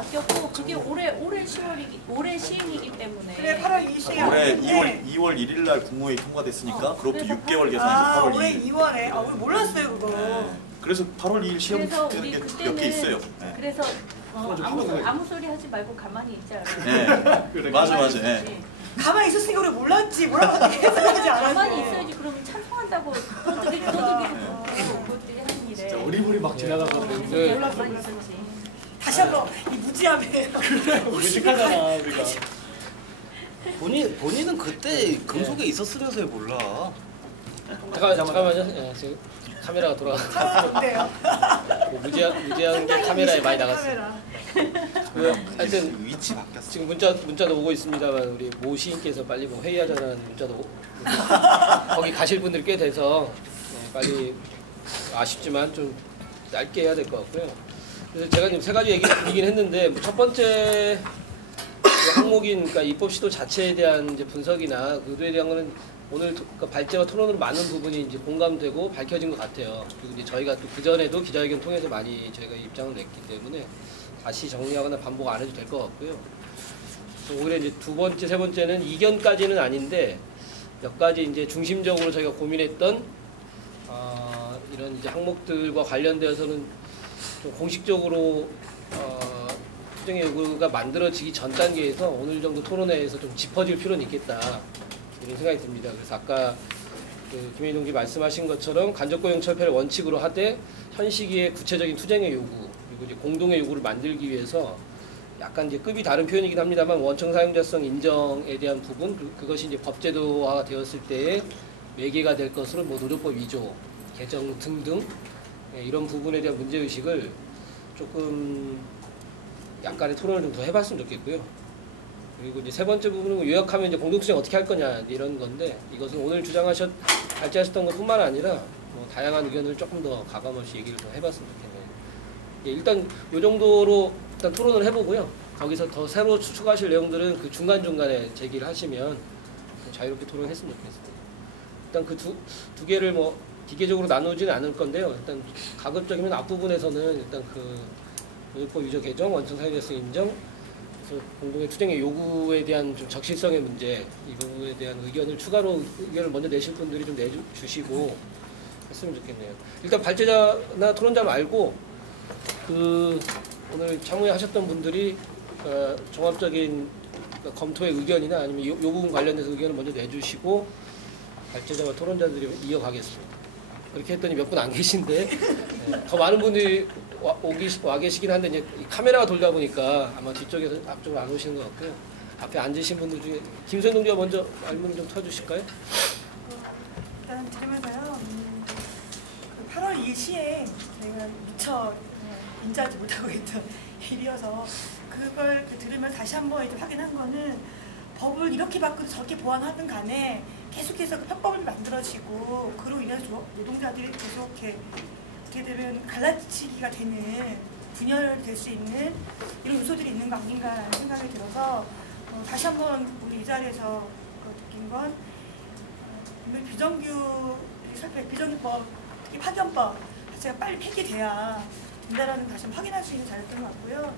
바뀌었고 그게 올해 시행이기 때문에. 그래 8월 2시에 올해 2월 1일 날 국무회의 통과됐으니까 그로부터 6개월 계산해서 8월 올해 2일. 2월에 우리 몰랐어요 그거. 네. 그래서 8월 2일 시험 되는 게 몇 개 있어요. 네. 그래서 아무 소리 하지 말고 가만히 있자. 네. 맞아. 네. 가만히 있었으니까 우리 몰랐지. 뭐라고 해석하지 않았어. 가만히 있어야지. 그러면 찬성한다고 너들이 그것들이 하는 일에. 진짜 어리버리 막 지나가거든요. 가만히 있었지. 다시 한번 이 무지함에 무식하잖아 우리가. 본인은 그때 금속에 있었으면서 몰라. 잠깐만요. 예, 지금 카메라가 돌아가. 좋네요. 무제한 게 카메라에 많이 나갔어요. 하여튼 위치 바뀌었어. 지금 문자도 오고 있습니다만 우리 모 시인께서 빨리 뭐 회의하자는 문자도 오고 거기 가실 분들이 꽤 돼서 빨리 아쉽지만 좀 짧게 해야 될 것 같고요. 그래서 제가 지금 세 가지 얘기를 드리긴 했는데 첫 번째 항목인 그러니까 입법 시도 자체에 대한 이제 분석이나 의도에 대한 거는 오늘 발제와 토론으로 많은 부분이 이제 공감되고 밝혀진 것 같아요. 그리고 이제 저희가 또 그 전에도 기자회견 통해서 많이 저희가 입장을 냈기 때문에 다시 정리하거나 반복 안 해도 될 것 같고요. 오히려 이제 두 번째, 세 번째는 이견까지는 아닌데 몇 가지 이제 중심적으로 저희가 고민했던 이런 이제 항목들과 관련되어서는 좀 공식적으로 투쟁의 요구가 만들어지기 전 단계에서 오늘 정도 토론회에서 좀 짚어질 필요는 있겠다 이런 생각이 듭니다. 그래서 아까 그 김혜인 동지 말씀하신 것처럼 간접고용 철폐를 원칙으로 하되 현 시기에 구체적인 투쟁의 요구 그리고 이제 공동의 요구를 만들기 위해서 약간 이제 급이 다른 표현이긴 합니다만 원청 사용자성 인정에 대한 부분 그것이 이제 법제도화가 되었을 때에 매개가 될 것으로 뭐 노조법 위조 개정 등등 이런 부분에 대한 문제의식을 조금 약간의 토론을 좀 더 해봤으면 좋겠고요. 그리고 이제 세 번째 부분은 요약하면 이제 공동투쟁 어떻게 할 거냐 이런 건데 이것은 오늘 발제하셨던 것뿐만 아니라 뭐 다양한 의견을 조금 더 가감없이 얘기를 좀 해봤으면 좋겠네요. 일단 이 정도로 일단 토론을 해보고요. 거기서 더 새로 추가하실 내용들은 그 중간중간에 제기를 하시면 자유롭게 토론했으면 좋겠습니다. 일단 그 두 개를 뭐 기계적으로 나누지는 않을 건데요. 일단 가급적이면 앞부분에서는 일단 그 노조법 위조 개정, 원청 사유자성 인정, 그래서 공동의 투쟁의 요구에 대한 좀 적실성의 문제 이 부분에 대한 의견을 추가로 의견을 먼저 내실 분들이 좀 내주시고 했으면 좋겠네요. 일단 발제자나 토론자 말고 그 오늘 참여에 하셨던 분들이 종합적인 검토의 의견이나 아니면 요 부분 관련해서 의견을 먼저 내주시고 발제자와 토론자들이 이어가겠습니다. 그렇게 했더니 몇 분 안 계신데 더 많은 분들이 와 계시긴 한데 이제 카메라가 돌다 보니까 아마 뒤쪽에서 앞쪽으로 안 오시는 것 같고요. 앞에 앉으신 분들 중에 김선 동지가 먼저 말문 좀 터주실까요? 일단 들으면서요. 그 8월 2일 시에 저희가 미처 인지하지 못하고 있던 일이어서 그걸 들으면 다시 한번 이제 확인한 거는 법을 이렇게 바꾸도 저렇게 보완하든 간에 계속해서 그 편법을 만들어지고 그로 인해서 노동자들이 계속 이렇게 어떻게 되면 갈라치기가 되는 분열될 수 있는 이런 요소들이 있는 거 아닌가라는 생각이 들어서 다시 한번 우리 이 자리에서 느낀 건 비정규법, 특히 파견법 자체가 빨리 폐기돼야 된다라는 다시 한번 확인할 수 있는 자리였던 것 같고요.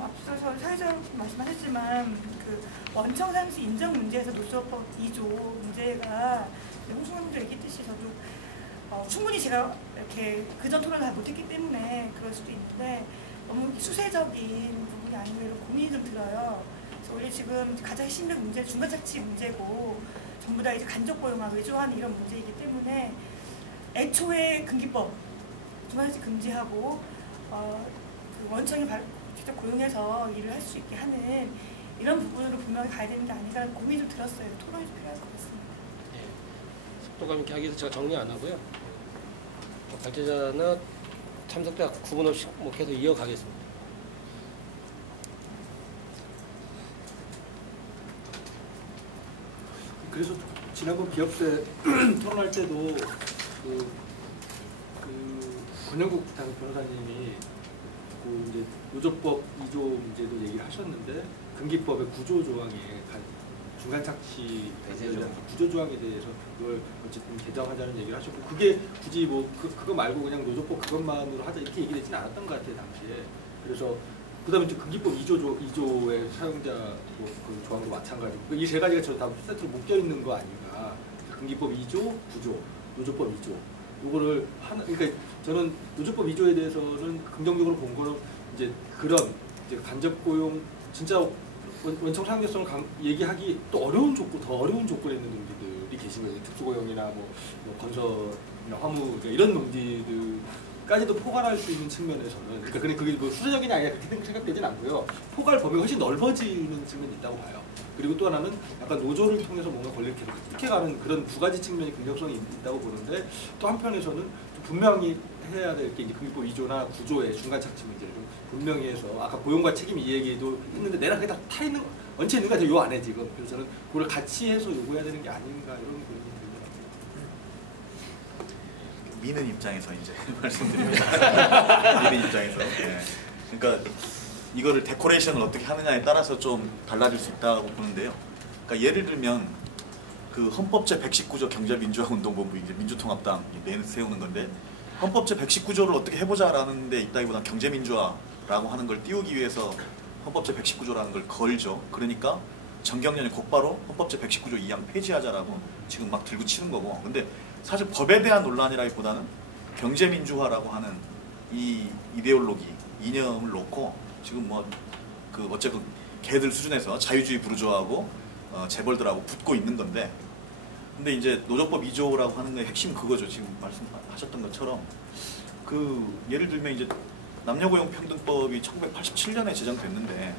앞서서 사회자님 말씀하셨지만 그 원청 사용수 인정 문제에서 노조법 2조 문제가 홍승원님도 얘기했듯이 저도 충분히 제가 이렇게 그전 토론을 잘 못했기 때문에 그럴 수도 있는데 너무 수세적인 부분이 아닌가 이런 고민이 좀 들어요. 그래서 원래 지금 가장 핵심적 문제 중간착취 문제고 전부 다 이제 간접고용하고 외조하는 이런 문제이기 때문에 애초에 금기법 중간착취 금지하고 그 원청이 직접 고용해서 일을 할 수 있게 하는 이런 부분으로 분명히 가야 되는 게 아닌가 고민이 좀 들었어요. 토론이 좀 필요할 것 같습니다. 속도감 있게 하기 위해서 제가 정리 안 하고요. 발제자나 참석자 구분 없이 뭐 계속 이어가겠습니다. 그래서 지난번 기업세 토론할 때도 그 권영국 변호사님이 그 이제 노조법 2조 문제도 얘기를 하셨는데 금기법의 구조조항에 중간착취 구조조항에 대해서 그걸 어쨌든 개정하자는 얘기를 하셨고 그게 굳이 뭐 그거 말고 그냥 노조법 그것만으로 하자 이렇게 얘기되지는 않았던 것 같아요 당시에. 그래서 그다음에 이제 근기법 2조의 사용자 그 조항도 마찬가지고 이 세 가지가 다 세트로 묶여 있는 거 아닌가. 근기법 2조, 9조, 노조법 2조. 요거를 그러니까 저는 노조법 2조에 대해서는 긍정적으로 본 거는 이제 그런 이제 간접 고용 진짜 원청 상대성을 얘기하기 또 어려운 조건, 더 어려운 조건에 있는 농지들이 계시거든요. 특수고용이나 뭐 건설이나 화무 이런 농지들까지도 포괄할 수 있는 측면에서는 그러니까 그게 뭐 수세적이냐 아니냐 그렇게 생각되진 않고요. 포괄 범위가 훨씬 넓어지는 측면이 있다고 봐요. 그리고 또 하나는 약간 노조를 통해서 뭔가 권리를 계속 획득해가는 그런 두 가지 측면이 긍정성이 있다고 보는데 또 한편에서는 좀 분명히 해야 될 게 이제 근기법 2조나 9조의 중간 착취 문제를 좀 분명히 해서 아까 고용과 책임 이 얘기도 했는데 내가 그게 다 타 있는 얹혀 있는 거 같아요. 요 안에 지금. 그래서 저는 그걸 같이 해서 요구해야 되는 게 아닌가 이런 고민이 들더라고요. 미는 입장에서 이제 말씀드립니다. 미는 입장에서. 예. 그러니까 이거를 데코레이션을 어떻게 하느냐에 따라서 좀 달라질 수 있다고 보는데요. 그러니까 예를 들면 그 헌법제 119조 경제민주화운동본부 이제 민주통합당이 세우는 건데 헌법제 119조를 어떻게 해보자라는 데 있다기보다 경제민주화라고 하는 걸 띄우기 위해서 헌법제 119조라는 걸 걸죠. 그러니까 정경련이 곧바로 헌법제 119조 2항 폐지하자라고 지금 막 들고 치는 거고. 근데 사실 법에 대한 논란이라기보다는 경제민주화라고 하는 이 이데올로기, 이념을 놓고 지금 뭐 그 어쨌든 걔들 수준에서 자유주의 부르주아하고 재벌들하고 붙고 있는 건데, 근데 이제 노조법 2조라고 하는 게 핵심 그거죠. 지금 말씀하셨던 것처럼 그 예를 들면 이제 남녀고용평등법이 1987년에 제정됐는데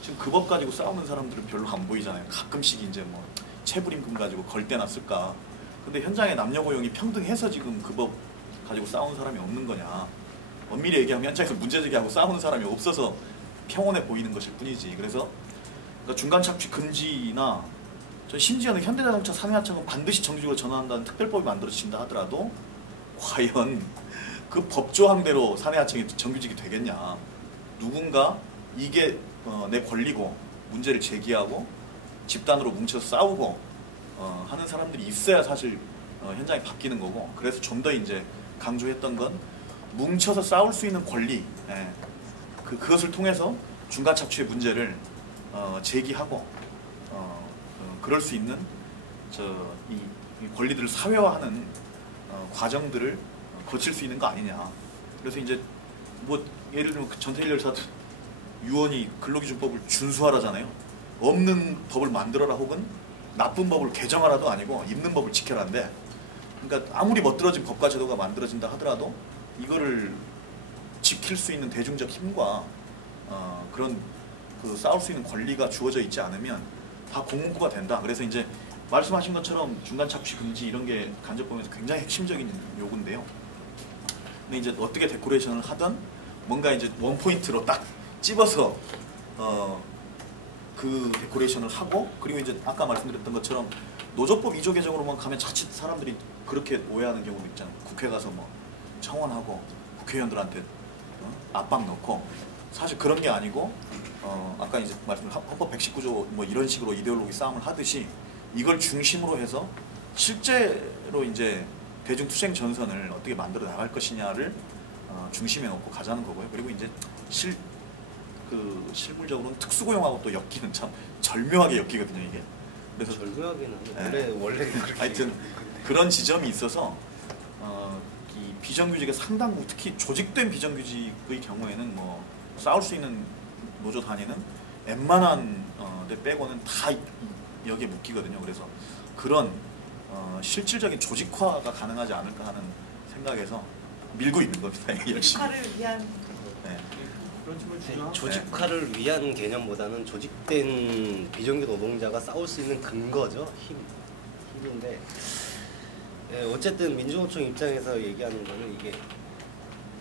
지금 그 법 가지고 싸우는 사람들은 별로 안 보이잖아요. 가끔씩 이제 뭐 체불임금 가지고 걸 때나 쓸까. 근데 현장에 남녀고용이 평등해서 지금 그 법 가지고 싸우는 사람이 없는 거냐. 엄밀히 얘기하면 현장에서 문제제기하고 싸우는 사람이 없어서 평온해 보이는 것일 뿐이지. 그래서 그러니까 중간 착취 금지나 심지어는 현대자동차 산해하청은 반드시 정규직으로 전환한다는 특별법이 만들어진다 하더라도 과연 그 법조항대로 산해하청이 정규직이 되겠냐. 누군가 이게 내 권리고 문제를 제기하고 집단으로 뭉쳐서 싸우고 하는 사람들이 있어야 사실 현장이 바뀌는 거고. 그래서 좀 더 이제 강조했던 건 뭉쳐서 싸울 수 있는 권리, 그것을 통해서 중간 착취의 문제를 제기하고 그럴 수 있는 이 권리들을 사회화하는 과정들을 거칠 수 있는 거 아니냐. 그래서 이제 뭐 예를 들면 전태일 열사도 유언이 근로기준법을 준수하라잖아요. 없는 법을 만들어라 혹은 나쁜 법을 개정하라도 아니고 있는 법을 지켜라인데, 그러니까 아무리 멋들어진 법과 제도가 만들어진다 하더라도 이거를 지킬 수 있는 대중적 힘과 그런 그 싸울 수 있는 권리가 주어져 있지 않으면 다 공문구가 된다. 그래서 이제 말씀하신 것처럼 중간 착취 금지 이런 게 간접법에서 굉장히 핵심적인 요구인데요. 근데 이제 어떻게 데코레이션을 하든 뭔가 이제 원 포인트로 딱 집어서 그 데코레이션을 하고, 그리고 이제 아까 말씀드렸던 것처럼 노조법 2조 개정으로만 가면 자칫 사람들이 그렇게 오해하는 경우도 있잖아요. 국회 가서 뭐 청원하고 국회의원들한테 압박 넣고, 사실 그런 게 아니고 아까 이제 말씀드린 헌법 119조 뭐 이런 식으로 이데올로기 싸움을 하듯이 이걸 중심으로 해서 실제로 이제 대중투쟁 전선을 어떻게 만들어 나갈 것이냐를 중심에 놓고 가자는 거고요. 그리고 이제 실물적으로는 특수고용하고 또 엮이는 참 절묘하게 엮이거든요, 이게. 그래서 절묘하게는 원래 그렇게 하여튼 그런 지점이 있어서 이 비정규직의 상당 부, 특히 조직된 비정규직의 경우에는 뭐 싸울 수 있는 노조 단위는 웬만한 데 빼고는 다 여기에 묶이거든요. 그래서 그런 실질적인 조직화가 가능하지 않을까 하는 생각에서 밀고 있는 겁니다. 열심히. 조직화를 위한 네. 그런 측면을 주장하고 조직화를 위한 개념보다는 조직된 비정규 노동자가 싸울 수 있는 근거죠. 힘인데 어쨌든 민주노총 입장에서 얘기하는 거는 이게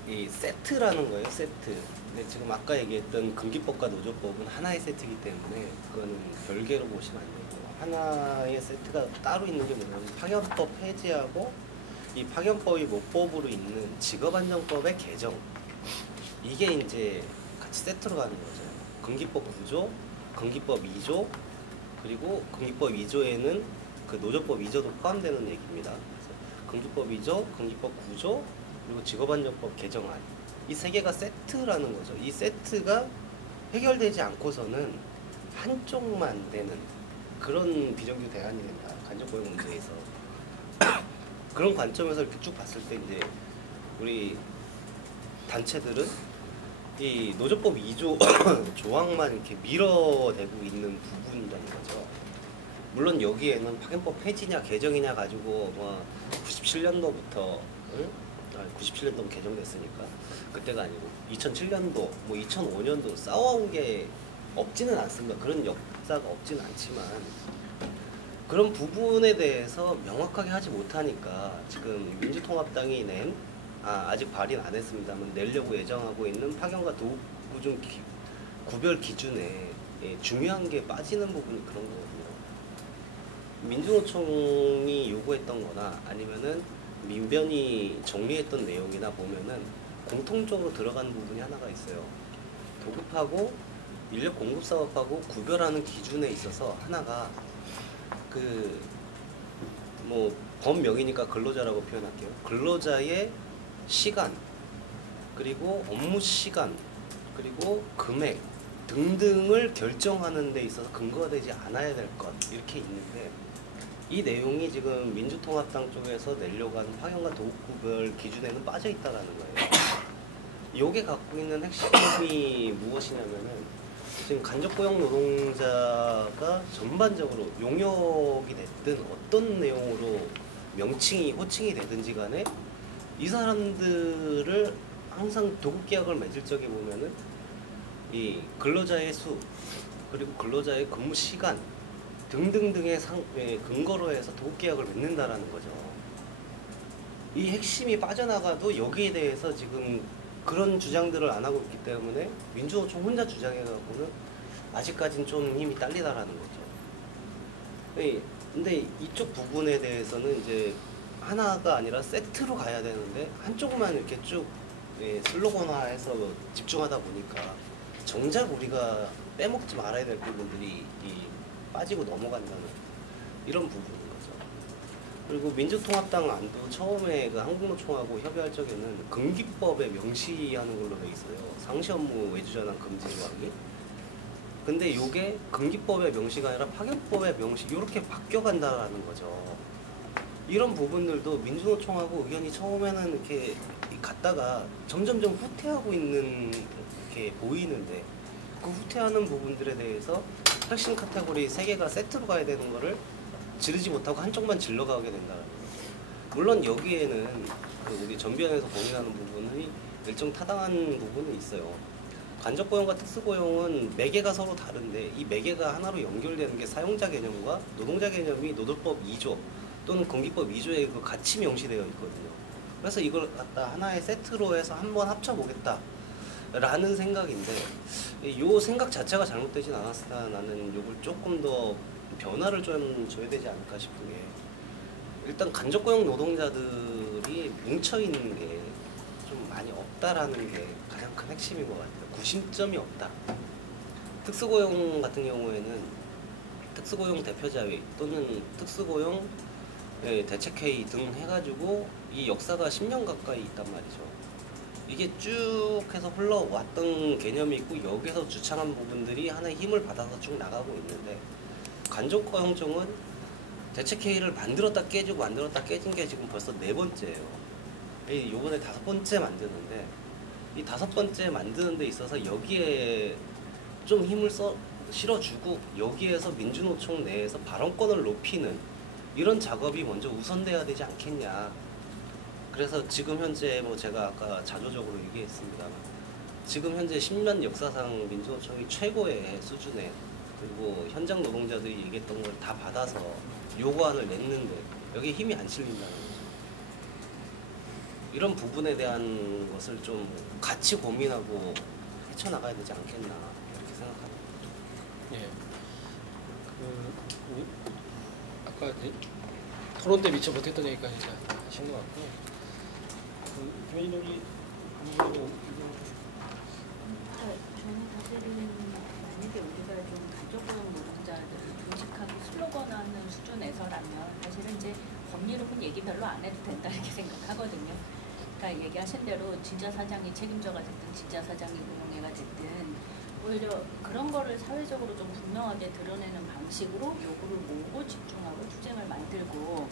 이 세트라는 거예요. 세트. 근데 지금 아까 얘기했던 근기법과 노조법은 하나의 세트이기 때문에 그거는 별개로 보시면 안 되고, 하나의 세트가 따로 있는 게 뭐냐면 파견법 폐지하고 이 파견법이 모법으로 있는 직업안정법의 개정, 이게 이제 같이 세트로 가는 거죠. 근기법 9조, 근기법 2조, 그리고 근기법 2조에는 그 노조법 2조도 포함되는 얘기입니다. 그래서 근기법 2조, 근기법 9조, 그리고 직업안정법 개정안, 이 세 개가 세트라는 거죠. 이 세트가 해결되지 않고서는 한쪽만 되는 그런 비정규 대안이 된다. 간접고용 문제에서 그런 관점에서 이렇게 쭉 봤을 때 이제 우리 단체들은 이 노조법 2조 조항만 이렇게 밀어내고 있는 부분이라는 거죠. 물론 여기에는 파견법 폐지냐 개정이냐 가지고 뭐 97년도부터 97년도 개정됐으니까 그때가 아니고 2007년도 뭐 2005년도 싸워온 게 없지는 않습니다. 그런 역사가 없지는 않지만 그런 부분에 대해서 명확하게 하지 못하니까 지금 민주통합당이 낸 아직 발의는 안 했습니다만 내려고 예정하고 있는 파견과 도급구중 구별 기준에 중요한 게 빠지는 부분이 그런 거거든요. 민주노총이 요구했던 거나 아니면은 민변이 정리했던 내용이나 보면은 공통적으로 들어가는 부분이 하나가 있어요. 도급하고 인력 공급 사업하고 구별하는 기준에 있어서 하나가 그 뭐 범명이니까 근로자라고 표현할게요. 근로자의 시간 그리고 업무 시간 그리고 금액 등등을 결정하는 데 있어서 근거가 되지 않아야 될 것 이렇게 있는데 이 내용이 지금 민주통합당 쪽에서 내려고 하는 파견과 도급구별 기준에는 빠져 있다라는 거예요. 요게 갖고 있는 핵심이 무엇이냐면은 지금 간접고용 노동자가 전반적으로 용역이 됐든 어떤 내용으로 명칭이 호칭이 되든지 간에 이 사람들을 항상 도급계약을 맺을 적에 보면은 이 근로자의 수 그리고 근로자의 근무 시간 등등등의 근거로 해서 도급계약을 맺는다라는 거죠. 이 핵심이 빠져나가도 여기에 대해서 지금 그런 주장들을 안 하고 있기 때문에 민주노총 혼자 주장해갖고는 아직까지는 좀 힘이 딸리다라는 거죠. 근데 이쪽 부분에 대해서는 이제 하나가 아니라 세트로 가야 되는데 한쪽만 이렇게 쭉 슬로건화해서 집중하다 보니까 정작 우리가 빼먹지 말아야 될 부분들이 빠지고 넘어간다는 이런 부분인 거죠. 그리고 민주통합당 안도 처음에 그 한국노총하고 협의할 적에는 금기법에 명시하는 걸로 돼 있어요. 상시 업무 외주전환 금지 조항이. 근데 요게 금기법의 명시가 아니라 파견법의 명시 이렇게 바뀌어간다라는 거죠. 이런 부분들도 민주노총하고 의견이 처음에는 이렇게 갔다가 점점점 후퇴하고 있는 이렇게 보이는데 그 후퇴하는 부분들에 대해서 핵심 카테고리 3개가 세트로 가야 되는 거를 지르지 못하고 한쪽만 질러가게 된다는 거죠. 물론 여기에는 그 우리 전변에서 고민하는 부분이 일정 타당한 부분은 있어요. 간접고용과 특수고용은 매개가 서로 다른데 이 매개가 하나로 연결되는 게 사용자 개념과 노동자 개념이 노동법 2조 또는 공기법 2조에 그 같이 명시되어 있거든요. 그래서 이걸 갖다 하나의 세트로 해서 한번 합쳐보겠다 라는 생각인데 이 생각 자체가 잘못되진 않았으나 나는 이걸 조금 더 변화를 좀 줘야 되지 않을까 싶은 게 일단 간접고용 노동자들이 뭉쳐있는 게 좀 많이 없다라는 게 가장 큰 핵심인 것 같아요. 구심점이 없다. 특수고용 같은 경우에는 특수고용 대표자회 또는 특수고용 대책회의 등 해가지고 이 역사가 10년 가까이 있단 말이죠. 이게 쭉 해서 흘러왔던 개념이 있고 여기서 주창한 부분들이 하나의 힘을 받아서 쭉 나가고 있는데 간접고용청은 대책회의를 만들었다 깨지고 만들었다 깨진 게 지금 벌써 4번째예요. 요번에 5번째 만드는데 이 5번째 만드는 데 있어서 여기에 좀 힘을 실어주고 여기에서 민주노총 내에서 발언권을 높이는 이런 작업이 먼저 우선돼야 되지 않겠냐. 그래서 지금 현재 뭐 제가 아까 자조적으로 얘기했습니다만 지금 현재 10년 역사상 민주노총이 최고의 수준에 그리고 현장 노동자들이 얘기했던 걸 다 받아서 요구안을 냈는데 여기에 힘이 안 실린다는 거죠. 이런 부분에 대한 것을 좀 같이 고민하고 헤쳐나가야 되지 않겠나 이렇게 생각합니다. 예. 아까 토론 때 미처 못했던 얘기까지 잘 하신 것 같고요. 김현진이 저는 사실은 만약에 우리가 좀 간접고용 노동자들을 조직하고 슬로건하는 수준에서라면 사실은 이제 법리로는 얘기 별로 안 해도 된다 이렇게 생각하거든요. 그러니까 얘기하신 대로 진짜 사장이 책임져가 됐든 진짜 사장이 고용해가 됐든 오히려 그런 거를 사회적으로 좀 분명하게 드러내는 방식으로 요구를 모으고 집중하고 투쟁을 만들고,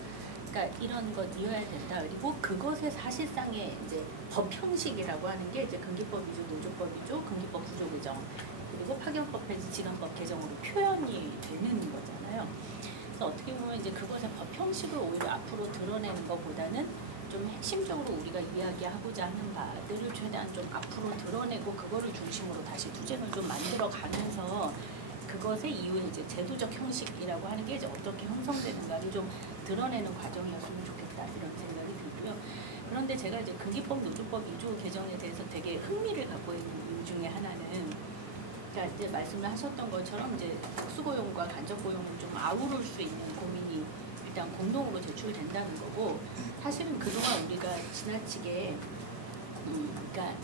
그러니까 이런 것 이어야 된다. 그리고 그것의 사실상의 이제 법 형식이라고 하는 게 이제 근기법 위조, 노조법 위조, 근기법 구조 개정, 그리고 파견법 폐지, 지간법 개정으로 표현이 되는 거잖아요. 그래서 어떻게 보면 이제 그것의 법 형식을 오히려 앞으로 드러내는 것보다는 좀 핵심적으로 우리가 이야기하고자 하는 바들을 최대한 좀 앞으로 드러내고 그거를 중심으로 다시 투쟁을 좀 만들어 가면서 그것의 이후에 이제 제도적 형식이라고 하는 게 이제 어떻게 형성되는가를 좀 드러내는 과정이었으면 좋겠다 이런 생각이 들고요. 그런데 제가 이제 근기법 노조법 2조 개정에 대해서 되게 흥미를 갖고 있는 이유 중에 하나는, 그러니까 이제 말씀을 하셨던 것처럼 이제 특수고용과 간접고용을 좀 아우를 수 있는 고민이 일단 공동으로 제출된다는 거고, 사실은 그동안 우리가 지나치게 그러니까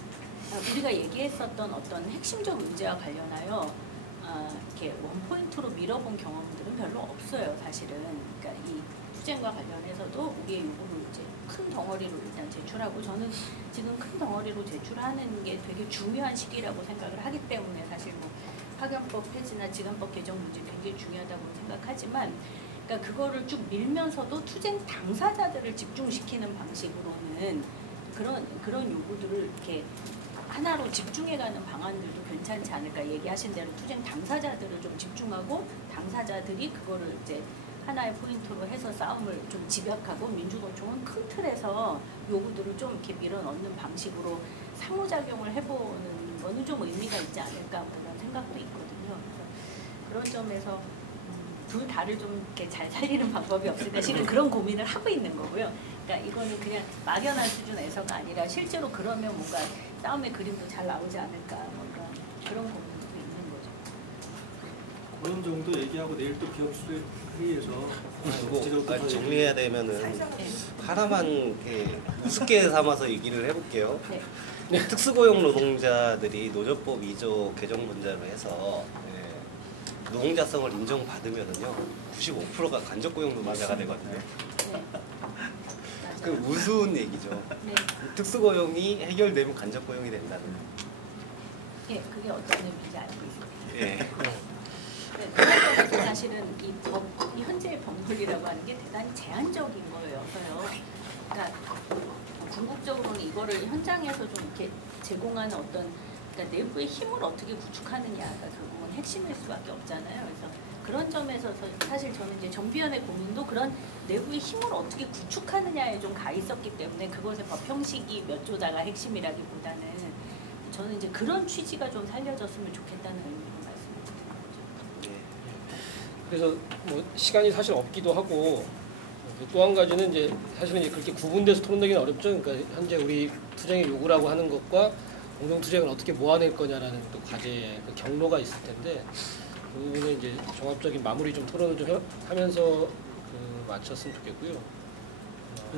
우리가 얘기했었던 어떤 핵심적 문제와 관련하여 이렇게 원포인트로 밀어본 경험들은 별로 없어요, 사실은. 그러니까 이 투쟁과 관련해서도 우리의 요구를 이제 큰 덩어리로 일단 제출하고, 저는 지금 큰 덩어리로 제출하는 게 되게 중요한 시기라고 생각을 하기 때문에 사실 뭐 파견법 폐지나 지간법 개정 문제 굉장히 중요하다고 생각하지만, 그러니까 그거를 쭉 밀면서도 투쟁 당사자들을 집중시키는 방식으로는 그런 요구들을 이렇게 하나로 집중해가는 방안들도 괜찮지 않을까. 얘기하신 대로 투쟁 당사자들을 좀 집중하고 당사자들이 그거를 이제 하나의 포인트로 해서 싸움을 좀 집약하고, 민주노총은 큰 틀에서 요구들을 좀 이렇게 밀어넣는 방식으로 상호작용을 해보는 거는 좀 의미가 있지 않을까 그런 생각도 있거든요. 그래서 그런 점에서 둘 다를 좀 이렇게 잘 살리는 방법이 없을까 실은 그런 고민을 하고 있는 거고요. 그러니까 이거는 그냥 막연한 수준에서가 아니라 실제로 그러면 뭔가 싸움의 그림도 잘 나오지 않을까, 뭔가 그런 고민도 있는 거죠. 그런 정도 얘기하고 내일 또 기업수의 회의에서 그리고 정리해야 되면은 네. 하나만 이렇게 우습게 삼아서 얘기를 해볼게요. 네. 특수고용 노동자들이 노조법 2조 개정 문제로 해서 노동자성을 인정받으면은요 95%가 간접고용 노동자가 되거든요. 네. 그 우스운 얘기죠. 네. 특수고용이 해결되면 간접고용이 된다는. 예, 그게 어떤 의미인지 알고 있습니다. 예. 네, 그래서 사실은 이 현재의 법률이라고 하는 게 대단히 제한적인 거여서요. 그러니까 궁극적으로는 이거를 현장에서 좀 이렇게 제공하는 어떤, 그러니까 내부의 힘을 어떻게 구축하느냐가 결국은 핵심일 수밖에 없잖아요. 그래서 그런 점에서 사실 저는 이제 정비원의 고민도 그런 내부의 힘을 어떻게 구축하느냐에 좀 가 있었기 때문에 그것의 법 형식이 몇 조다가 핵심이라기보다는 저는 이제 그런 취지가 좀 살려졌으면 좋겠다는 의미로 말씀드리는 거죠. 그래서 뭐 시간이 사실 없기도 하고, 또 한 가지는 이제 사실은 이제 그렇게 구분돼서 토론되기는 어렵죠. 그러니까 현재 우리 투쟁의 요구라고 하는 것과 공동 투쟁을 어떻게 모아낼 거냐라는 또 과제의 그 경로가 있을 텐데, 그 부분에 이제 종합적인 마무리 좀 토론을 좀 하면서 마쳤으면 좋겠고요.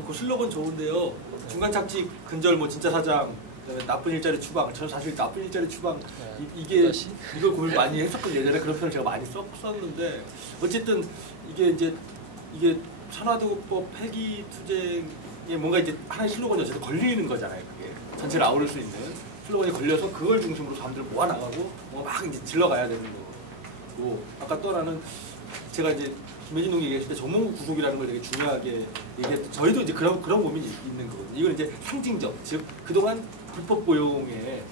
그 슬로건 좋은데요. 중간 착지 근절 뭐 진짜 사장, 그다음에 나쁜 일자리 추방. 저는 사실 나쁜 일자리 추방 이걸 고민 많이 했었거든요. 예전에 그런 표현을 제가 많이 썼는데 어쨌든 이게 산화도법 폐기 투쟁에 뭔가 이제 하나의 슬로건이 어쨌든 걸리는 거잖아요. 그게 전체를 아우를 수 있는 슬로건이 걸려서 그걸 중심으로 사람들을 모아나가고 뭔가 막 이제 질러가야 되는 거고, 아까 또 하나는 제가 이제 김혜진 동이 얘기했을 때 전문국 구속이라는 걸 되게 중요하게 얘기했던, 저희도 이제 그런 고민이 있는 거거든요. 이건 이제 상징적, 즉 그동안 불법 고용의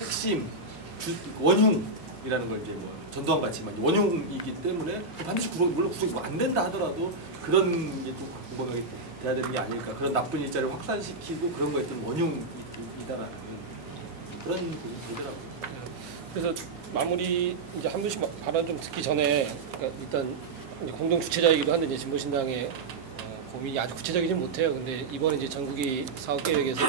핵심 원흉이라는 걸 이제 뭐 전두환 같지만 원흉이기 때문에 반드시 물론 구속이 안 된다 하더라도 그런 게 좀 공범이 돼야 되는 게 아닐까, 그런 나쁜 일자리를 확산시키고 그런 거에 좀 원흉이다라는 그런 부분이 되더라고요. 그래서 마무리 이제 한 분씩 발언 좀 듣기 전에, 그러니까 일단 이제 공동 주최자이기도 한데 이제 진보신당의 고민이 아주 구체적이진 못해요. 근데 이번 이제 전국이 사업 계획에서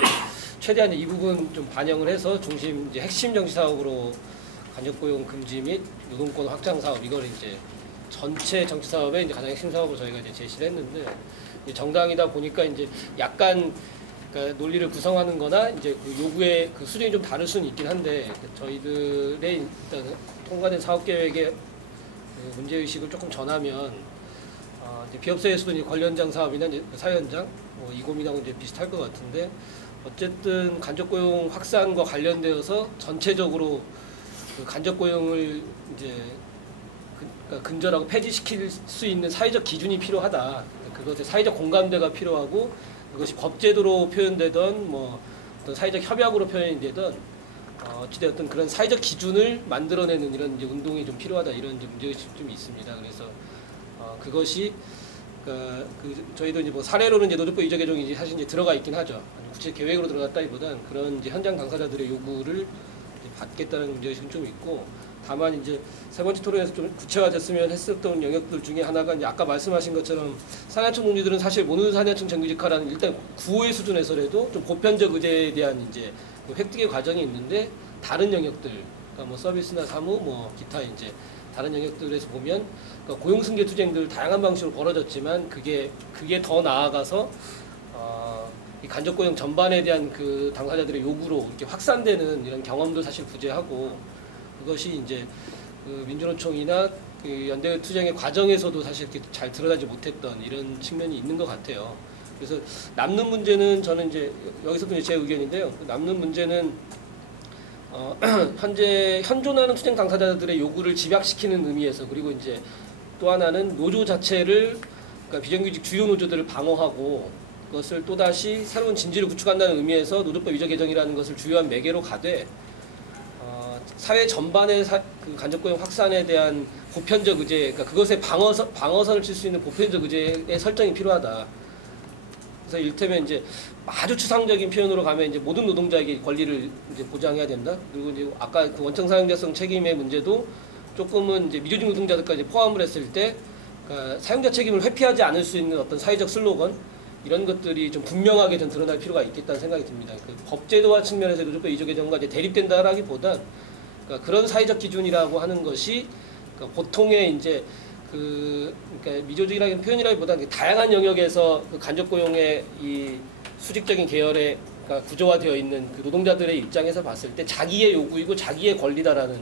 최대한 이 부분 좀 반영을 해서 중심 이제 핵심 정치 사업으로 간접고용 금지 및 노동권 확장 사업, 이걸 이제 전체 정치 사업의 이제 가장 핵심 사업으로 저희가 이제 제시를 했는데, 이제 정당이다 보니까 이제 약간 그러니까 논리를 구성하는 거나 이제 그 요구의 그 수준이 좀 다를 수는 있긴 한데, 저희들의 일단 통과된 사업 계획의 그 문제의식을 조금 전하면, 이제 비업체에서도 이제 관련장 사업이나 이제 사회 현장 뭐 이 고민하고 이제 비슷할 것 같은데, 어쨌든 간접고용 확산과 관련되어서 전체적으로 그 간접 고용을 이제 그러니까 근절하고 폐지시킬 수 있는 사회적 기준이 필요하다. 그것에 사회적 공감대가 필요하고 그것이 법제도로 표현되던 뭐 어떤 사회적 협약으로 표현이 되던 어찌되었든 그런 사회적 기준을 만들어내는 이런 이제 운동이 좀 필요하다 이런 이제 문제의식이 좀 있습니다. 그래서 그것이 저희도 이제 뭐 사례로는 이제 노조법 이적 개정이 이제 사실 이제 들어가 있긴 하죠. 구체 계획으로 들어갔다기보단 그런 이제 현장 당사자들의 요구를 이제 받겠다는 문제의식은 좀 있고 다만 이제 세 번째 토론에서 좀 구체화됐으면 했었던 영역들 중에 하나가 이제 아까 말씀하신 것처럼 사내하청 동지들은 사실 모든 사내하청 정규직화라는 일단 구호의 수준에서라도 좀 보편적 의제에 대한 이제 획득의 과정이 있는데 다른 영역들, 그러니까 뭐 서비스나 사무, 뭐 기타 이제 다른 영역들에서 보면 그러니까 고용승계 투쟁들 다양한 방식으로 벌어졌지만 그게 더 나아가서 이 간접고용 전반에 대한 그 당사자들의 요구로 이렇게 확산되는 이런 경험도 사실 부재하고 그것이 이제 그 민주노총이나 그 연대 투쟁의 과정에서도 사실 이렇게 잘 드러나지 못했던 이런 측면이 있는 것 같아요. 그래서 남는 문제는 저는 이제 여기서도 이제 제 의견인데요. 남는 문제는 현재 현존하는 투쟁 당사자들의 요구를 집약시키는 의미에서 그리고 이제 또 하나는 노조 자체를 그러니까 비정규직 주요 노조들을 방어하고 그것을 또다시 새로운 진지를 구축한다는 의미에서 노조법 위조 개정이라는 것을 주요한 매개로 가되 사회 전반의 그 간접고용 확산에 대한 보편적 의제, 그러니까 그것에 방어선을 칠 수 있는 보편적 의제의 설정이 필요하다. 그래서 일테면 이제 아주 추상적인 표현으로 가면 이제 모든 노동자에게 권리를 이제 보장해야 된다. 그리고 이제 아까 그 원청 사용자성 책임의 문제도 조금은 이제 미조직 노동자들까지 포함을 했을 때 그러니까 사용자 책임을 회피하지 않을 수 있는 어떤 사회적 슬로건 이런 것들이 좀 분명하게 좀 드러날 필요가 있겠다는 생각이 듭니다. 그 법제도화 측면에서 노조법 위조 개정과 이제 대립된다라기보단 그러니까 그런 사회적 기준이라고 하는 것이 그러니까 보통의 이제 그러니까 미조직이라는 표현이라기보다는 다양한 영역에서 그 간접고용의 이 수직적인 계열의 그러니까 구조화되어 있는 그 노동자들의 입장에서 봤을 때 자기의 요구이고 자기의 권리다라는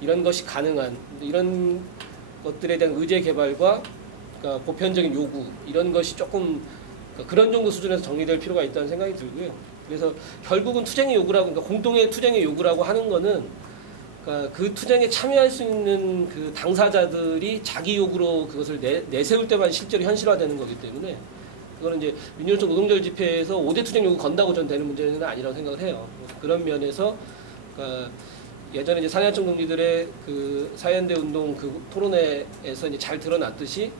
이런 것이 가능한 이런 것들에 대한 의제 개발과 그러니까 보편적인 요구 이런 것이 조금 그러니까 그런 정도 수준에서 정리될 필요가 있다는 생각이 들고요. 그래서 결국은 투쟁의 요구라고 그러니까 공동의 투쟁의 요구라고 하는 거는 그러니까 그 투쟁에 참여할 수 있는 그 당사자들이 자기 요구로 그것을 내세울 때만 실제로 현실화되는 거기 때문에 그거는 이제 민주노총 노동절 집회에서 5대 투쟁 요구 건다고 전 되는 문제는 아니라고 생각을 해요. 그런 면에서 그러니까 예전에 이제 사내하청 동지들의 그 사회연대 운동 그 토론회에서 이제 잘 드러났듯이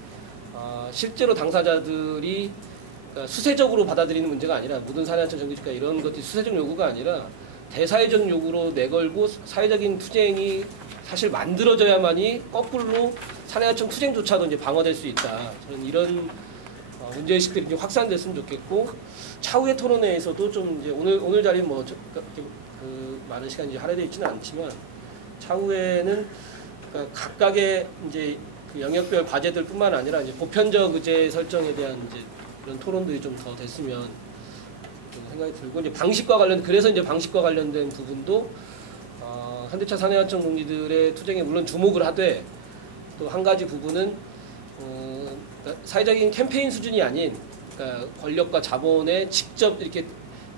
실제로 당사자들이 그러니까 수세적으로 받아들이는 문제가 아니라 모든 사내하청 정규직화 이런 것들이 수세적 요구가 아니라 대사회적 요구로 내걸고 사회적인 투쟁이 사실 만들어져야만이 거꾸로 사내하청 투쟁조차도 이제 방어될 수 있다. 저는 이런 문제의식들이 이제 확산됐으면 좋겠고 차후의 토론회에서도 좀 이제 오늘 자리 뭐 그 많은 시간이 이제 할애되어 있지는 않지만 차후에는 그러니까 각각의 이제 그 영역별 과제들뿐만 아니라 이제 보편적 의제 설정에 대한 이제 이런 토론들이 좀 더 됐으면 생각이 들고 이제 그래서 이제 방식과 관련된 부분도 현대차 사내하청 동지들의 투쟁에 물론 주목을 하되 또 한 가지 부분은 그러니까 사회적인 캠페인 수준이 아닌 그러니까 권력과 자본에 직접 이렇게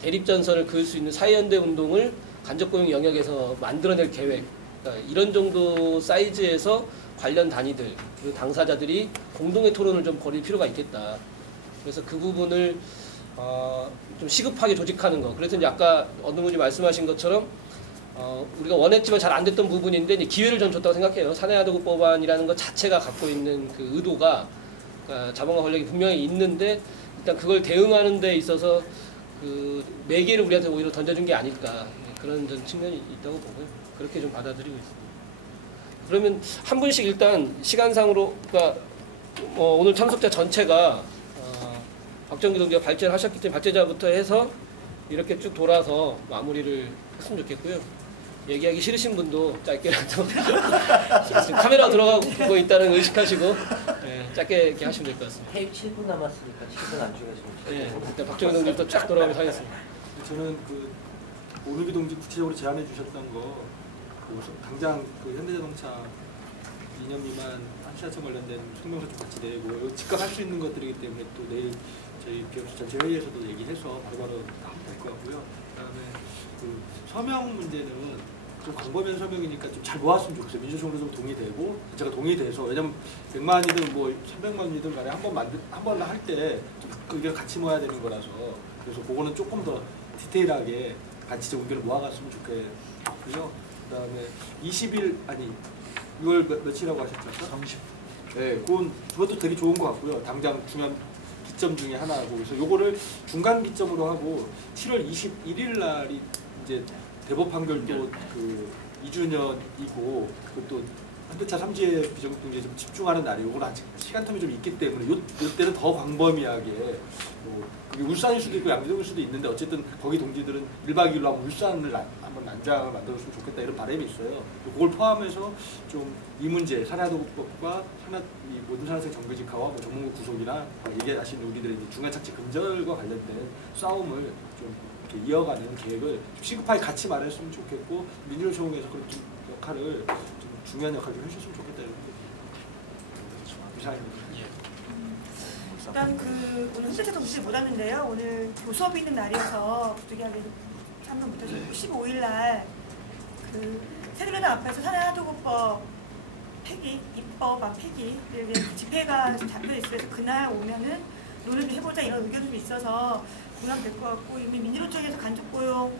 대립전선을 그을 수 있는 사회연대 운동을 간접고용 영역에서 만들어낼 계획 그러니까 이런 정도 사이즈에서 관련 단위들 그리고 당사자들이 공동의 토론을 좀 벌일 필요가 있겠다. 그래서 그 부분을 좀 시급하게 조직하는 거. 그래서 이제 아까 어느 분이 말씀하신 것처럼 우리가 원했지만 잘 안 됐던 부분인데 이제 기회를 전 줬다고 생각해요. 사내하도급 법안이라는 것 자체가 갖고 있는 그 의도가 그러니까 자본과 권력이 분명히 있는데 일단 그걸 대응하는 데 있어서 그 매개를 우리한테 오히려 던져준 게 아닐까 그런 전 측면이 있다고 보고요. 그렇게 좀 받아들이고 있습니다. 그러면 한 분씩 일단 시간상으로 그러니까 오늘 참석자 전체가 박정기 동지가 발제를 하셨기 때문에 발제자부터 해서 이렇게 쭉 돌아서 마무리를 했으면 좋겠고요. 얘기하기 싫으신 분도 짧게라도 지금 카메라 들어가고 있다는 거 의식하시고 짧게 이렇게 하시면 될 것 같습니다. 회의 7분 남았으니까 7분 안쪽에서 일단 박정기 동지부터 쫙 돌아가면서 하겠습니다. 저는 그 오누기 동지 구체적으로 제안해 주셨던 거 당장 그 현대자동차 2년 미만 한시하청 관련된 성명서 좀 같이 내고 즉각 할 수 있는 것들이기 때문에 또 내일 저희 기업체 전체 회의에서도 얘기해서 바로바로 하면 될 것 같고요. 그다음에 그 서명 문제는 좀 광범위한 설명이니까 좀 잘 모았으면 좋겠어요. 민주총으로 좀 동의되고 제가 동의돼서 왜냐면 100만이든 뭐 300만이든 간에 한 번 할 때 그게 같이 모아야 되는 거라서 그래서 그거는 조금 더 디테일하게 같이 좀 의견을 모아갔으면 좋겠고요. 그다음에 20일 아니 6월 며칠이라고 하셨죠? 30. 네, 그것도 되게 좋은 것 같고요. 당장 중요한 기점 중에 하나고 그래서 요거를 중간 기점으로 하고 7월 21일 날이 이제 대법 판결도 그 2주년이고 그것도 현대차 3지의 비정규동지에 좀 집중하는 날이 요거는 아직 시간텀이 좀 있기 때문에 요 때는 더 광범위하게 뭐 그게 울산일 수도 있고 양재동일 수도 있는데 어쨌든 거기 동지들은 1박 2일로 한번 울산을 한번 난장을 만들었으면 좋겠다 이런 바람이 있어요. 그걸 포함해서 좀 이 문제 산하도급법과 이 모든 산하생 정규직화와 뭐 전문고 구속이나 얘기하신 우리들의 중간착취 근절과 관련된 싸움을 좀 이렇게 이어가는 계획을 좀 시급하게 같이 마련했으면 좋겠고 민주노총에서 그런 좀 역할을 좀 중요한 역할을 좀 해주셨으면 좋겠다 이런 이상입니다. 일단 오늘 현대차 동지들 못 왔는데요. 오늘 교수업이 있는 날이어서 부득이하게 참석 못해서 15일 날 새누리당 앞에서 산하도급법 폐기, 입법 폐기 집회가 잡혀 있어서 그날 오면은 논의를 해보자 이런 의견이 좀 있어서 공감될 것 같고 이미 민주노총에서 간접고용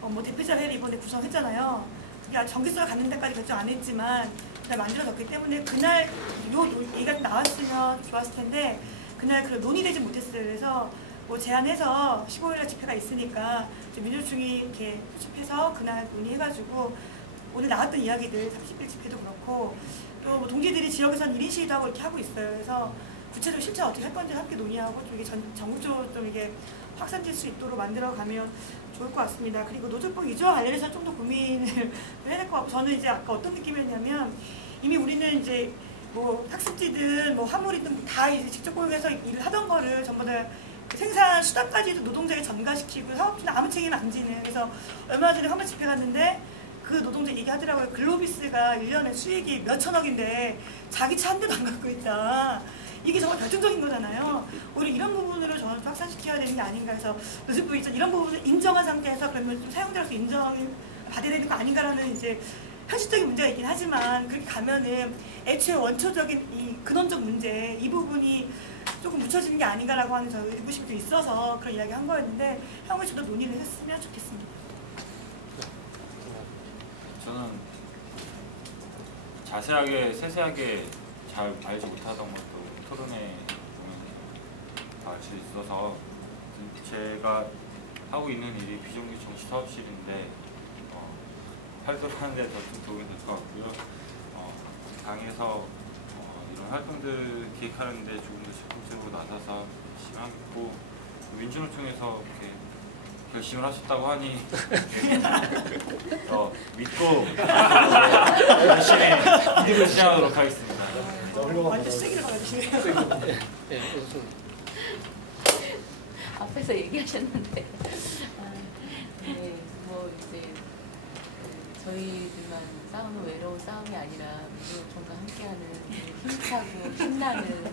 뭐 대표자회를 이번에 구성했잖아요. 그게 아직 정기성을 갖는 데까지 결정 안 했지만 그날 만들어졌기 때문에 그날 얘기가 나왔으면 좋았을 텐데 그날 논의되지 못했어요. 그래서 뭐 제안해서 15일날 집회가 있으니까 민주노총이 이렇게 집회에서 그날 논의해가지고 오늘 나왔던 이야기들 30일 집회도 그렇고 또 뭐 동지들이 지역에서는 1인 시위도 하고 이렇게 하고 있어요. 그래서 구체적으로 실제 어떻게 할 건지 함께 논의하고 좀 이게 전국적으로 좀 이게 확산될 수 있도록 만들어가면 좋을 것 같습니다. 그리고 노조법 위조와 관련해서 좀 더 고민을 해야 될 것 같고 저는 이제 아까 어떤 느낌이었냐면 이미 우리는 이제 뭐 학습지든 뭐 화물이든 다 이제 직접 고용해서 일을 하던 거를 전부 다 생산 수단까지도 노동자에게 전가시키고 사업주는 아무 책임 안 지는 그래서 얼마 전에 화물 집회 갔는데 그 노동자 얘기하더라고요. 글로비스가 1년에 수익이 몇 천억인데 자기 차 한 대도 안 갖고 있다. 이게 정말 결정적인 거잖아요. 오히려 이런 부분으로 저는 확산시켜야 되는 게 아닌가 해서 노조법이 이런 부분을 인정한 상태에서 그러면 좀 사용자로서 인정을 받아야 되는 거 아닌가라는 이제 현실적인 문제가 있긴 하지만 그렇게 가면은 애초에 원초적인 이 근원적 문제 이 부분이 조금 묻혀지는 게 아닌가라고 하는 저 의구심이 좀 있어서 그런 이야기 한 거였는데 향후에 좀 더 논의를 했으면 좋겠습니다. 저는 자세하게 세세하게 잘 알지 못하던 것도 토론회 보면 알 수 있어서 제가 하고 있는 일이 비정규직 정시 사업실인데 활동을 하는데 더 좀 도움이 될 것 같고요. 당에서 이런 활동들 기획하는데 조금 더 적극적으로 나서서 열심히 하고 민주노총에서 이렇게 결심을 하셨다고 하니 더 믿고 열심히 진행하도록 하겠습니다. 완전 세기를 받아주시네요. 앞에서 얘기하셨는데 네, 뭐 이제 저희들만 싸우는 외로운 싸움이 아니라 민주노총과 함께하는 힘차고 신나는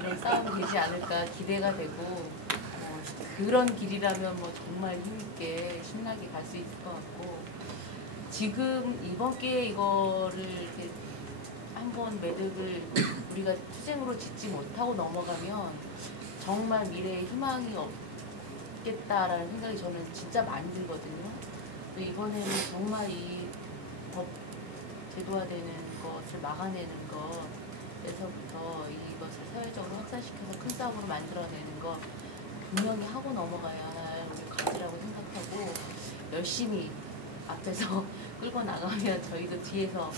이런 싸움이 되지 않을까 기대가 되고 그런 길이라면 뭐 정말 힘있게 신나게 갈 수 있을 것 같고 지금 이번 기회에 이거를 이렇게 한번 매듭을 우리가 투쟁으로 짓지 못하고 넘어가면 정말 미래에 희망이 없겠다라는 생각이 저는 진짜 많이 들거든요. 이번에는 정말 이 법 제도화되는 것을 막아내는 것에서부터 이것을 사회적으로 확산시켜서 큰 싸움으로 만들어내는 것 분명히 하고 넘어가야 할 우리 과제라고 생각하고 열심히 앞에서 끌고 나가면 저희도 뒤에서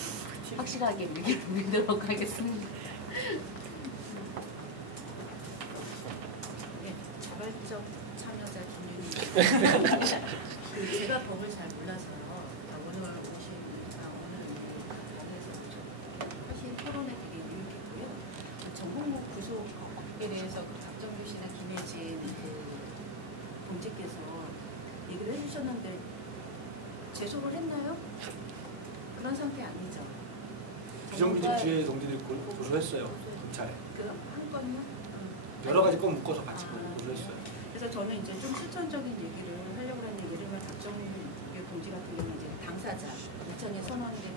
확실하게 밀도록 하겠습니다. 네, 자발적 참여자 김윤희. 제가 법을 잘 몰라서 오늘 사실 토론에 되게 유익했고요. 전북목 구속에 대해서 박정규 씨나 김혜진 동지께서 얘기를 해주셨는데 제소를 했나요? 그런 상태 아니죠? 비정규직 지회 동지들이 고소했어요. 검찰. 그럼 한 건요? 여러 가지 건 묶어서 같이 아, 고소했어요. 그래서 저는 이제 좀 실천적인 얘기를 하려고 했는데 예를 들면 박정규 동지 같은 경우는 이제 당사자, 우천에 선언되는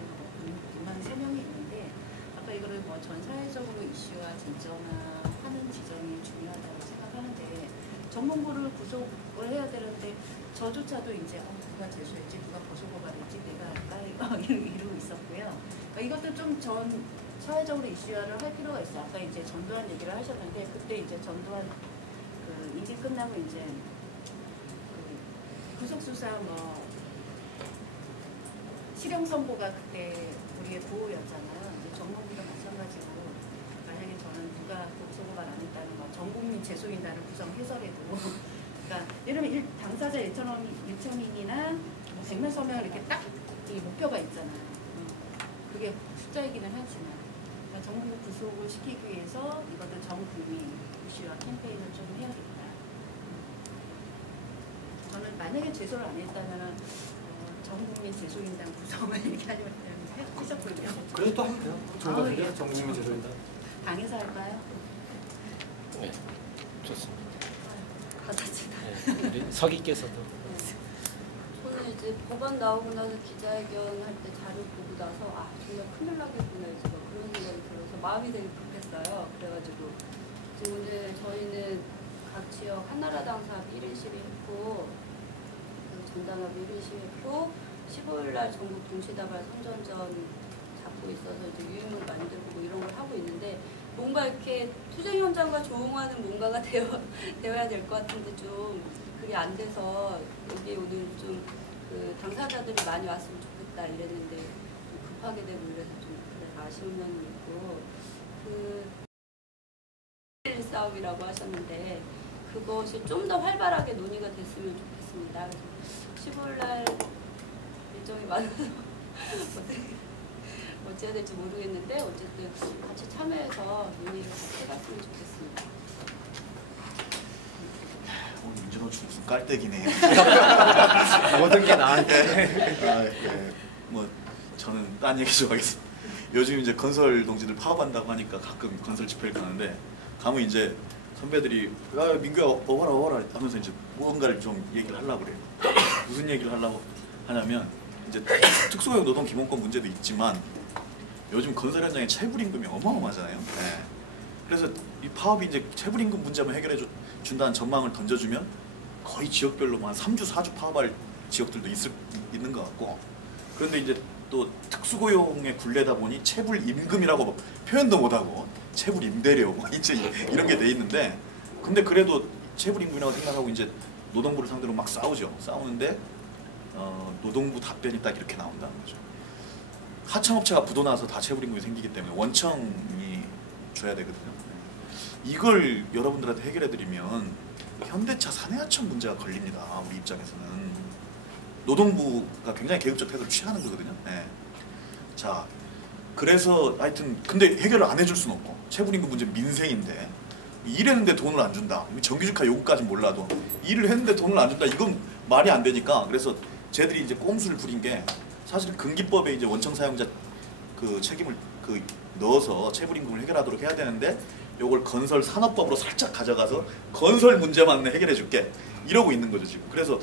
분만 3명이 있는데 아까 이거를 뭐 전 사회적으로 이슈와 진정화하는 지점이 중요하다고 생각하는데 전문부를 구속을 해야 되는데 저조차도 이제 누가 제소했지, 누가 고소고발했지, 내가 이러고 있었고요. 그러니까 이것도 좀 전 사회적으로 이슈화를 할 필요가 있어요. 아까 이제 전두환 얘기를 하셨는데 그때 이제 전두환 그 임기 끝나고 이제 그 구속수사 뭐 실형 선고가 그때 우리의 구호였잖아요. 이제 전문부도 마찬가지고 만약에 저는 누가 고소고발 안 했다는 거 전국민 재소인단을 구성 해설해도 그러니까 예를 들면 당사자 1,000인이나 100만 서명 이렇게 딱 이 목표가 있잖아요. 그게 숫자이기는 하지만 그러니까 전국민 구속을 시키기 위해서 이것도 전 국민 이슈와 캠페인을 좀 해야겠다. 저는 만약에 제소를 안 했다면 전국민 재소인단 구성을 이렇게 하려고 했었거든요. 그래도 또 하면 돼요. 좋은 거 같은데요? 예. 정국민 재소인단. 당에서 할까요? 네, 좋습니다. 받아치다. 네, 우리 서기께서도 저는 이제 법안 나오고 나서 기자회견 할 때 자료 보고 나서 아 정말 큰일 나겠구나 해서 그런 생각이 들어서 마음이 되게 급했어요. 그래가지고 지금 오늘 저희는 각 지역 한나라당 사업 1인 시위했고 정당합 1인 시위했고 15일날 전국 동시다발 선전전 잡고 있어서 이제 유인물 만들고 뭐 이런 걸 하고 있는데 뭔가 이렇게 투쟁 현장과 조응하는 뭔가가 되어야 될 것 같은데 좀 그게 안 돼서 여기 오늘 좀 그 당사자들이 많이 왔으면 좋겠다 이랬는데 급하게 되고 이래서 좀 그래 아쉬운 면이 있고 그 싸움이라고 하셨는데 그것이 좀 더 활발하게 논의가 됐으면 좋겠습니다. 그래서 15일날 일정이 많아서 어찌 해야 될지 모르겠는데 어쨌든 같이 참여해서 논의를 같이 해봤으면 좋겠습니다. 오늘 민주노총 무슨 깔때기네요. 모든 게 나한테. 아, 예. 뭐 저는 딴 얘기 좀 하겠습니다. 요즘 이제 건설 동지들 파업한다고 하니까 가끔 건설 집회를 가는데 가면 이제 선배들이 야 민규야 어와라 하면서 이제 무언가를 좀 얘기를 하려고 그래요. 무슨 얘기를 하려고 하냐면 이제 특수고용 노동 기본권 문제도 있지만 요즘 건설 현장에 체불임금이 어마어마하잖아요. 네. 그래서 이 파업이 이제 체불임금 문제만 해결해 준다는 전망을 던져주면 거의 지역별로 한 3주, 4주 파업할 지역들도 있는 것 같고 그런데 이제 또 특수고용에 굴레다 보니 체불임금이라고 표현도 못하고 체불임대료 뭐 이제 이런 게 돼 있는데 근데 그래도 체불임금이라고 생각하고 이제 노동부를 상대로 막 싸우는데 노동부 답변이 딱 이렇게 나온다는 거죠. 하청업체가 부도나서 다 체불임금이 생기기 때문에 원청이 줘야 되거든요. 이걸 여러분들한테 해결해드리면 현대차 사내하청 문제가 걸립니다. 우리 입장에서는 노동부가 굉장히 계획적 태도를 취하는 거거든요. 네. 자, 그래서 하여튼 근데 해결을 안 해줄 수는 없고 체불임금 문제 민생인데 일했는데 돈을 안 준다. 정규직화 요구까지는 몰라도 일을 했는데 돈을 안 준다. 이건 말이 안 되니까 그래서 쟤들이 이제 꼼수를 부린 게 사실 근기법에 이제 원청 사용자 그 책임을 넣어서 체불임금을 해결하도록 해야 되는데 요걸 건설 산업법으로 살짝 가져가서 건설 문제만 해결해 줄게 이러고 있는 거죠 지금. 그래서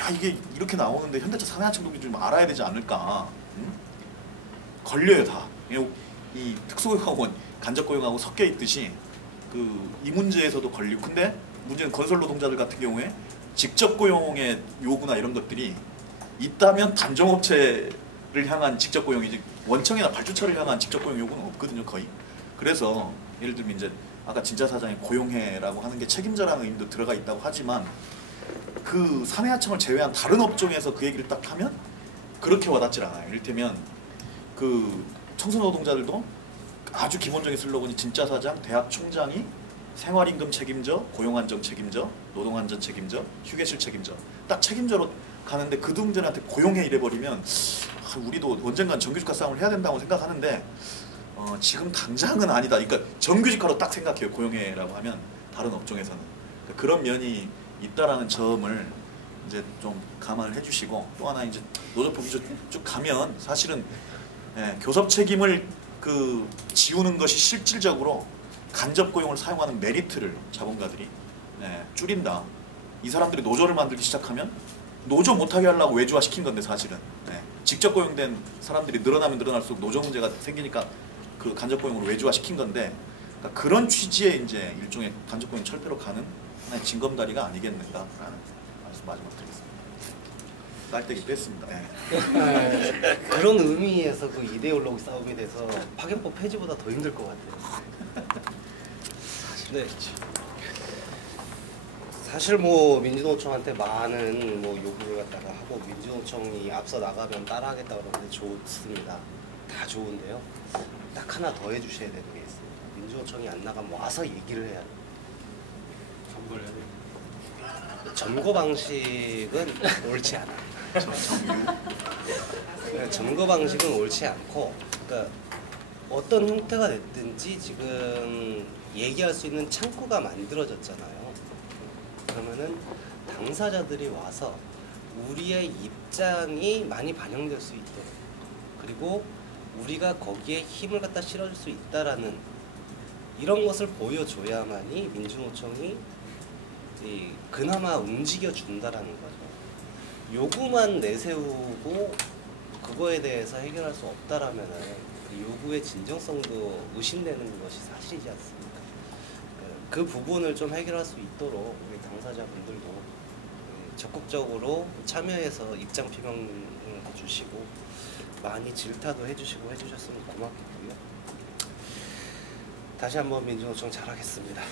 야 이게 이렇게 나오는데 현대차 사내하청 동지 좀 알아야 되지 않을까. 응? 걸려요 다. 이 특수고용하고 간접고용하고 섞여 있듯이 이 문제에서도 걸리고 근데 문제는 건설 노동자들 같은 경우에 직접 고용의 요구나 이런 것들이 있다면 단종업체를 향한 직접 고용이지 원청이나 발주처를 향한 직접 고용 요구는 없거든요 거의. 그래서 예를 들면 이제 아까 진짜 사장이 고용해라고 하는 게 책임자라는 의미도 들어가 있다고 하지만 그 사내하청을 제외한 다른 업종에서 그 얘기를 딱 하면 그렇게 와닿질 않아요. 이를테면 그 청소노동자들도 아주 기본적인 슬로건이 진짜 사장, 대학 총장이 생활임금 책임져, 고용안정 책임져, 노동안전 책임져, 휴게실 책임져 딱 책임져로 가는데 그 동들한테 고용해 이래버리면 우리도 언젠간 정규직화 싸움을 해야 된다고 생각하는데 지금 당장은 아니다. 그러니까 정규직화로 딱 생각해요. 고용해라고 하면 다른 업종에서는 그러니까 그런 면이 있다라는 점을 이제 좀 감안을 해주시고 또 하나 이제 노조법 쭉 가면 사실은 교섭 책임을 지우는 것이 실질적으로 간접 고용을 사용하는 메리트를 자본가들이 줄인다. 이 사람들이 노조를 만들기 시작하면 노조 못하게 하려고 외주화시킨 건데 사실은 직접 고용된 사람들이 늘어나면 늘어날수록 노조 문제가 생기니까 그 간접 고용으로 외주화시킨 건데 그러니까 그런 취지의 이제 일종의 간접 고용 철폐로 가는 하나의 징검다리가 아니겠는가라는 말씀 마지막 드리겠습니다. 깔때기 뺐습니다. 그런 의미에서 그 이데올로기 싸움이 돼서 파견법 폐지보다 더 힘들 것 같아요. 네. 사실 뭐 민주노총한테 많은 뭐 요구를 갖다가 하고 민주노총이 앞서 나가면 따라하겠다 그러는데 좋습니다. 다 좋은데요. 딱 하나 더 해주셔야 되는 게 있습니다. 민주노총이 안 나가면 와서 얘기를 해야 돼요. 점거를 해야 돼요. 점거 방식은 옳지 않아요. 점거 방식은 옳지 않고, 그러니까 어떤 형태가 됐든지 지금 얘기할 수 있는 창구가 만들어졌잖아요. 그러면은 당사자들이 와서 우리의 입장이 많이 반영될 수 있도록, 그리고 우리가 거기에 힘을 갖다 실어줄 수 있다라는 이런 것을 보여줘야만이 민주노총이 그나마 움직여 준다라는 거죠. 요구만 내세우고 그거에 대해서 해결할 수 없다라면은 그 요구의 진정성도 의심되는 것이 사실이지 않습니까? 그 부분을 좀 해결할 수 있도록 우리 당사자분들도 적극적으로 참여해서 입장 표명을 해주시고 많이 질타도 해주시고 해주셨으면 고맙겠고요. 다시 한번 민주노총 잘하겠습니다.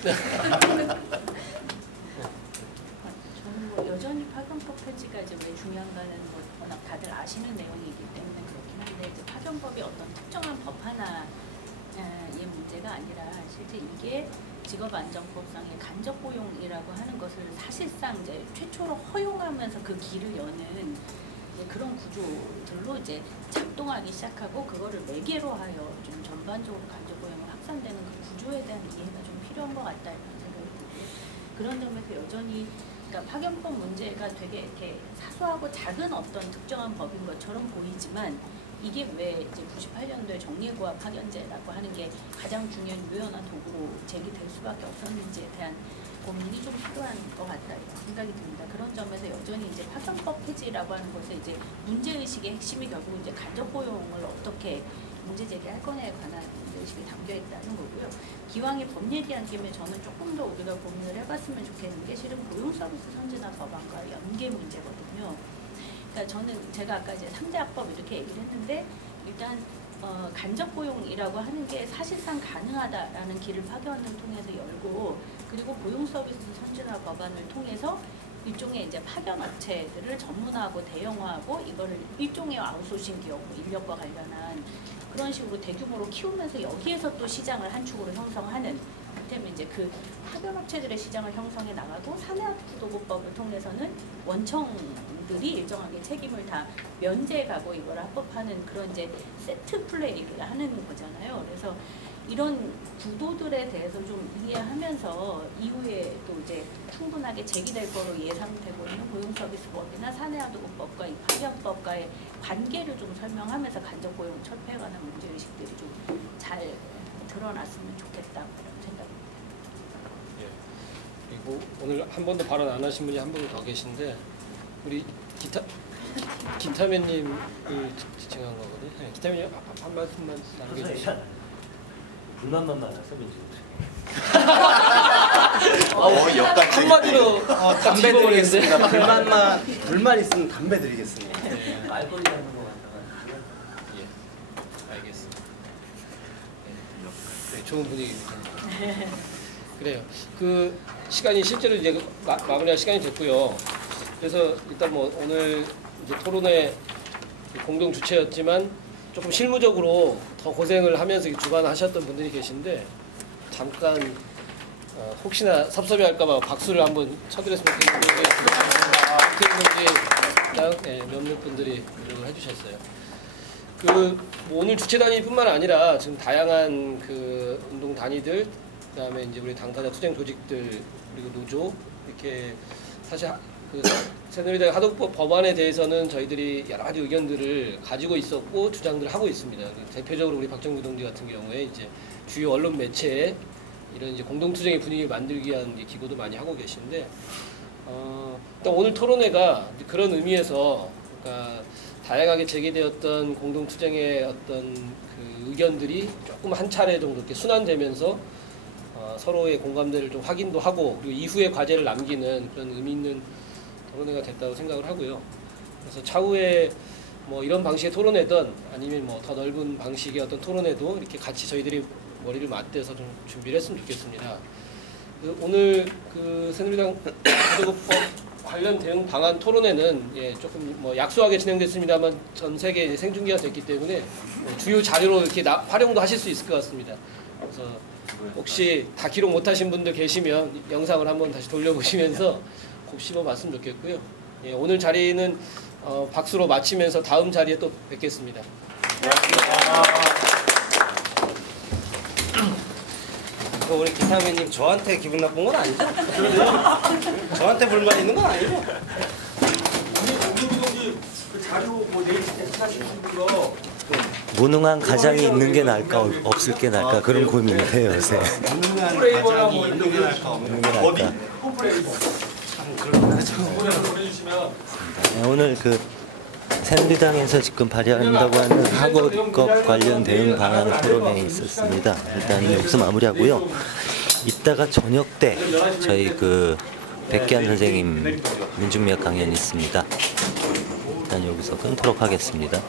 저는 뭐 여전히 파견법 폐지가 이제 왜 중요한가는 뭐 워낙 다들 아시는 내용이기 때문에 그렇긴 한데 이제 파견법이 어떤 특정한 법 하나의 문제가 아니라 실제 이게 직업안전법상의 간접 고용이라고 하는 것을 사실상 이제 최초로 허용하면서 그 길을 여는 그런 구조들로 이제 작동하기 시작하고 그거를 매개로 하여 좀 전반적으로 간접 고용을 확산되는 그 구조에 대한 이해가 좀 필요한 것 같다 이런 생각이 들고요. 그런 점에서 여전히 그러니까 파견법 문제가 되게 이렇게 사소하고 작은 어떤 특정한 법인 것처럼 보이지만 이게 왜 이제 98년도에 정예구와 파견제라고 하는 게 가장 중요한 유연한 도구로 제기될 수밖에 없었는지에 대한 고민이 좀 필요한 것 같다 이런 생각이 듭니다. 그런 점에서 여전히 이제 파견법 폐지라고 하는 것에 이제 문제의식의 핵심이 결국 이제 간접 고용을 어떻게 문제 제기할 거냐에 관한 문제의식이 담겨 있다는 거고요. 기왕에 법 얘기한 김에 저는 조금 더 우리가 고민을 해봤으면 좋겠는 게 실은 고용서비스 선진화 법안과 연계 문제거든요. 그러니까 저는 제가 아까 이제 3대 합법 이렇게 얘기를 했는데 일단 간접 고용이라고 하는 게 사실상 가능하다라는 길을 파견을 통해서 열고 그리고 고용서비스 선진화 법안을 통해서 일종의 이제 파견 업체들을 전문화하고 대형화하고 이거를 일종의 아웃소싱 기업, 인력과 관련한 그런 식으로 대규모로 키우면서 여기에서 또 시장을 한 축으로 형성하는 그때문에 이제 그 파견 업체들의 시장을 형성해 나가고 사내구도급법을 통해서는 원청들이 일정하게 책임을 다 면제가고 이걸 합법하는 그런 이제 세트 플레이를 하는 거잖아요. 그래서 이런 구도들에 대해서 좀 이해하면서 이후에 또 이제 충분하게 제기될 거로 예상되고 있는 고용서비스법이나 사내화도급법과 이 파견법과의 관계를 좀 설명하면서 간접고용 철폐에 관한 문제의식들이 좀 잘 드러났으면 좋겠다 이런 생각입니다. 예. 그리고 오늘 한 번도 발언 안 하신 분이 한 분 더 계신데 우리 기타맨님이 지칭한 거거든요. 네, 기타맨님 한 말씀만 남겨주시죠. 불만만 많아서 민주노총. 한마디로 담배 드리겠습니다. 불만 있으면 담배 드리겠습니다. 말거리 하는 거 같다가. 예, 알겠습니다. 네, 좋은 분위기입니다. 그래요. 그 시간이 실제로 이제 마무리할 시간이 됐고요. 그래서 일단 뭐 오늘 이제 토론회 공동 주체였지만 조금 실무적으로 더 고생을 하면서 주관하셨던 분들이 계신데 잠깐 혹시나 섭섭해할까봐 박수를 한번 쳐드렸으면 좋겠는데 어떻게 있는지 몇몇 분들이 노력을 해주셨어요. 뭐 오늘 주최 단위뿐만 아니라 지금 다양한 그 운동 단위들, 그다음에 이제 우리 당사자 투쟁 조직들 그리고 노조 이렇게 사실 그 새누리당 하도급 법안에 대해서는 저희들이 여러 가지 의견들을 가지고 있었고 주장들을 하고 있습니다. 대표적으로 우리 박정규 동지 같은 경우에 이제 주요 언론 매체에 이런 이제 공동투쟁의 분위기를 만들기 위한 기고도 많이 하고 계신데 일단 오늘 토론회가 그런 의미에서 그러니까 다양하게 제기되었던 공동투쟁의 어떤 그 의견들이 조금 한 차례 정도 이렇게 순환되면서 서로의 공감대를 좀 확인도 하고 그리고 이후의 과제를 남기는 그런 의미 있는 토론회가 됐다고 생각을 하고요. 그래서 차후에 뭐 이런 방식의 토론회든 아니면 뭐 더 넓은 방식의 어떤 토론회도 이렇게 같이 저희들이 머리를 맞대서 좀 준비를 했으면 좋겠습니다. 오늘 그 새누리당 구도국법 관련 대응 방안 토론회는 조금 뭐 약소하게 진행됐습니다만 전 세계 생중계가 됐기 때문에 주요 자료로 이렇게 활용도 하실 수 있을 것 같습니다. 그래서 혹시 다 기록 못하신 분들 계시면 영상을 한번 다시 돌려보시면서 곱씹어 봤으면 좋겠고요. 오늘 자리는 박수로 마치면서 다음 자리에 또 뵙겠습니다. 우리 기타매님 저한테 기분 나쁜 건 아니죠? 저한테 불만 있는 건 아니죠? 동지 그 자료 뭐 내일 하시는 거 무능한 가장이 있는 게 나을까 없을 게 나을까 그런 고민이에요 요새. 무능한 가장이 있는 게 나을까 없는 게 나을까. 참 그렇긴 하죠. 보내주시면 오늘 그 새누리당에서 지금 발의한다고 하는 학업법 관련 대응 방안 토론회에 있었습니다. 일단 여기서 마무리하고요. 이따가 저녁 때 저희 그 백기환 선생님 민중미학 강연이 있습니다. 일단 여기서 끊도록 하겠습니다.